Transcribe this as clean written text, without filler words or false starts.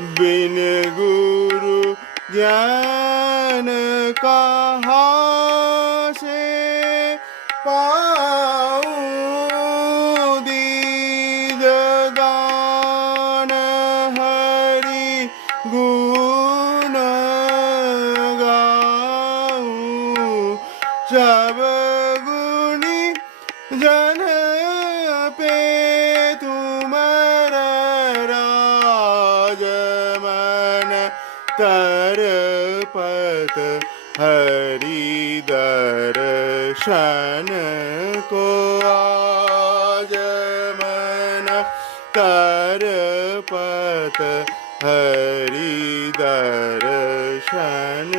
बिन गुरु ज्ञान कहाँ से पाऊं। दीज दान हरि गुण गाऊं। सब गुणी जन पे तुमर राज। मन तरपत हरि दर्शन को आज। मन तरपत हरि दर्शन